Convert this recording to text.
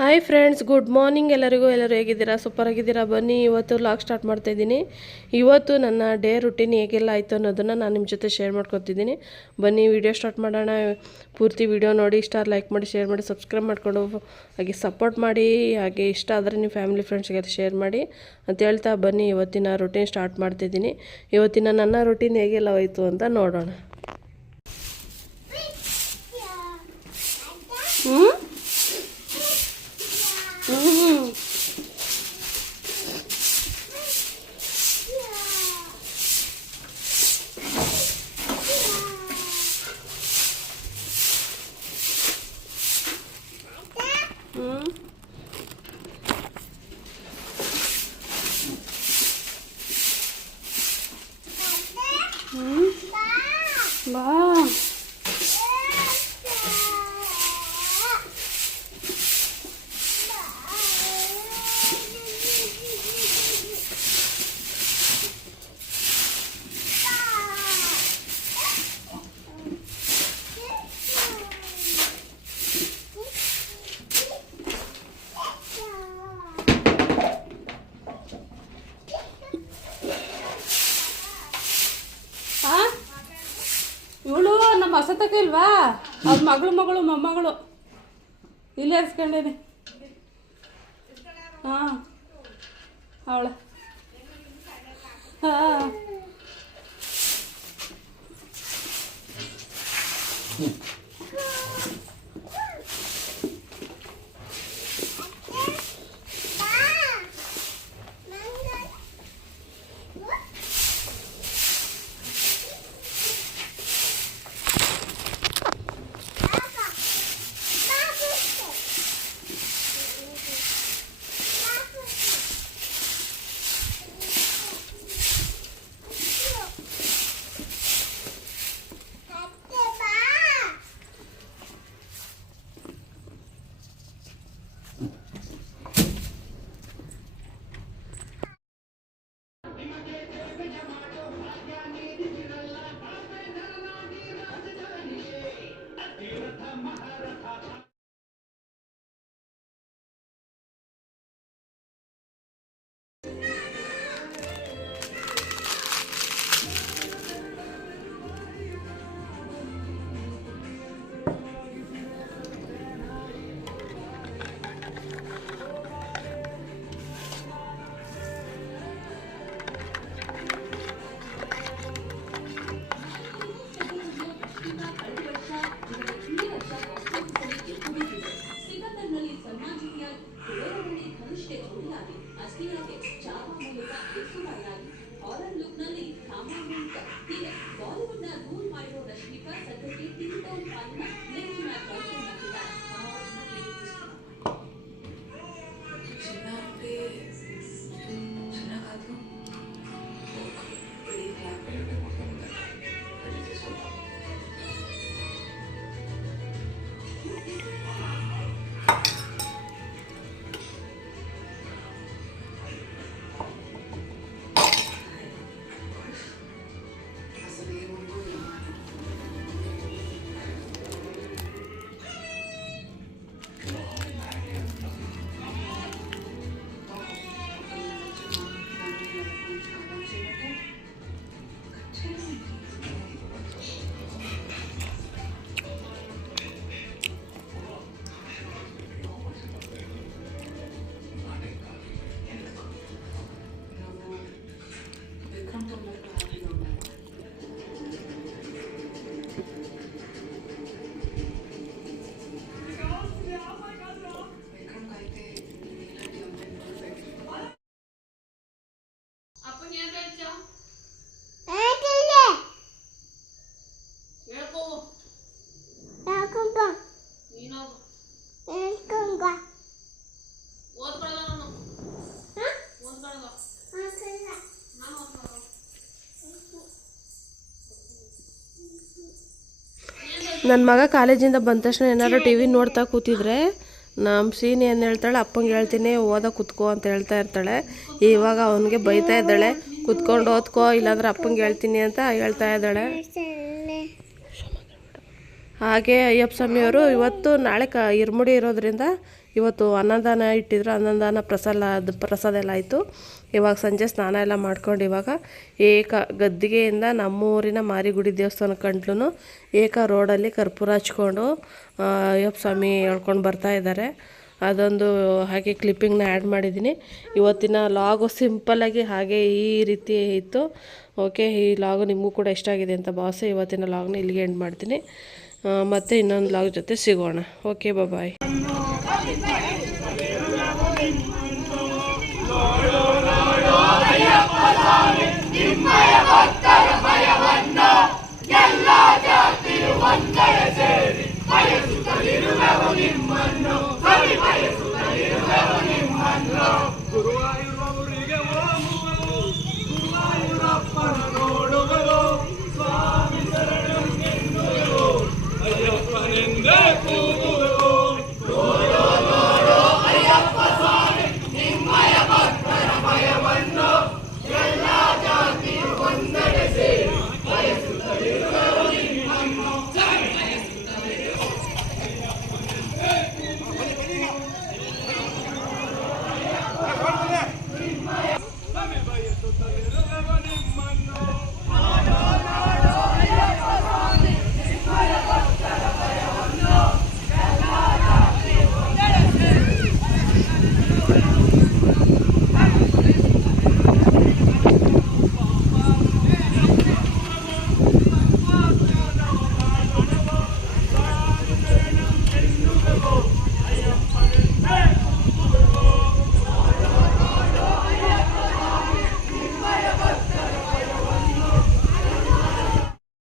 Hi friends good morning ಎಲ್ಲರಿಗೂ ಎಲ್ಲರೂ ಹೇಗಿದ್ದೀರಾ? ಸೂಪರ್ ಆಗಿದ್ದೀರಾ? ಬನ್ನಿ ಇವತ್ತು ಲಾಗ್ ಸ್ಟಾರ್ಟ್ ಮಾಡ್ತಾ ಇದ್ದೀನಿ. ಇವತ್ತು ನನ್ನ ಡೇ ರುಟೀನ್ ಹೇಗೆಲ್ಲ ಆಯಿತು ಅನ್ನೋದನ್ನು ನಾನು ನಿಮ್ಮ ಜೊತೆ ಶೇರ್ ಮಾಡ್ಕೊತಿದ್ದೀನಿ. ಬನ್ನಿ ವಿಡಿಯೋ ಸ್ಟಾರ್ಟ್ ಮಾಡೋಣ. ಪೂರ್ತಿ ವಿಡಿಯೋ ನೋಡಿ ಇಷ್ಟ ಲೈಕ್ ಮಾಡಿ ಶೇರ್ ಮಾಡಿ ಸಬ್ಸ್ಕ್ರೈಬ್ ಮಾಡಿಕೊಂಡು ಹಾಗೆ ಸಪೋರ್ಟ್ ಮಾಡಿ. ಹಾಗೆ ಇಷ್ಟ ಆದರೆ ನಿಮ್ಮ ಫ್ಯಾಮಿಲಿ ಫ್ರೆಂಡ್ಸ್ಗೆ ಶೇರ್ ಮಾಡಿ. ಅಂತ ಹೇಳ್ತಾ ಬನ್ನಿ ಇವತ್ತಿನ ರುಟೀನ್ ಸ್ಟಾರ್ಟ್ ಮಾಡ್ತಿದ್ದೀನಿ ಇವತ್ತಿನ ನನ್ನ ರುಟೀನ್ ಹೇಗೆಲ್ಲ ಹೋಯಿತು ಅಂತ ನೋಡೋಣ. ಹ್ಞೂ ಹ್ಞೂ Bye. ಹೊಸತಕ ಅವ್ರ ಮಗಳು ಮಗಳು ಮೊಮ್ಮಗಳು. ಇಲ್ಲಿ ಹರಿಸ್ಕೊಂಡೇನೆ ಹಾಂ. ಅವಳ. ಹಾಂ. ನನ್ನ ಮಗ ಕಾಲೇಜಿಂದ ಬಂದ ತಕ್ಷಣ ಏನಾದ್ರು ಟಿ ವಿ ನೋಡ್ತಾ ಕೂತಿದ್ರೆ ನಮ್ಮ ಸೀನಿ ಏನು ಹೇಳ್ತಾಳೆ ಅಪ್ಪಂಗೆ ಹೇಳ್ತೀನಿ ಓದ ಕುತ್ಕೋ ಅಂತ ಹೇಳ್ತಾ ಇರ್ತಾಳೆ. ಇವಾಗ ಅವನಿಗೆ ಬೈತಾ ಇದ್ದಾಳೆ ಕುತ್ಕೊಂಡು ಓದ್ಕೋ ಇಲ್ಲಾಂದ್ರೆ ಅಪ್ಪಂಗೆ ಹೇಳ್ತೀನಿ ಅಂತ ಹೇಳ್ತಾ ಇದ್ದಾಳೆ. ಹಾಗೆ ಅಯ್ಯಪ್ಪ ಸ್ವಾಮಿಯವರು ಇವತ್ತು ನಾಳೆ ಕ ಇರ್ಮುಡಿ ಇರೋದ್ರಿಂದ ಇವತ್ತು ಅನ್ನದಾನ ಇಟ್ಟಿದ್ರು. ಅನ್ನದಾನ ಪ್ರಸಾದ ಪ್ರಸಾದ ಎಲ್ಲ ಆಯಿತು. ಇವಾಗ ಸಂಜೆ ಸ್ನಾನ ಎಲ್ಲ ಮಾಡ್ಕೊಂಡು ಇವಾಗ ಏಕ ಗದ್ದಿಗೆಯಿಂದ ನಮ್ಮೂರಿನ ಮಾರಿಗುಡಿ ದೇವಸ್ಥಾನ ಕಂಡ್ಲೂ ಏಕ ರೋಡಲ್ಲಿ ಕರ್ಪೂರ ಹಚ್ಕೊಂಡು ಅಯ್ಯಪ್ಪ ಸ್ವಾಮಿ ಹೇಳ್ಕೊಂಡು ಬರ್ತಾ ಇದ್ದಾರೆ. ಅದೊಂದು ಹಾಗೆ ಕ್ಲಿಪ್ಪಿಂಗ್ನ ಆ್ಯಡ್ ಮಾಡಿದ್ದೀನಿ. ಇವತ್ತಿನ ಲಾಗು ಸಿಂಪಲ್ಲಾಗಿ ಹಾಗೆ ಈ ರೀತಿ ಇತ್ತು. ಓಕೆ, ಈ ಲಾಗು ನಿಮಗೂ ಕೂಡ ಇಷ್ಟ ಆಗಿದೆ ಅಂತ ಭಾವಿಸಿ ಇವತ್ತಿನ ಲಾಗ್ನ ಇಲ್ಲಿಗೆ ಎಂಡ್ ಮಾಡ್ತೀನಿ. ಮತ್ತೆ ಇನ್ನೊಂದು ಲಾಗ್ ಜೊತೆ ಸಿಗೋಣ. Okay bye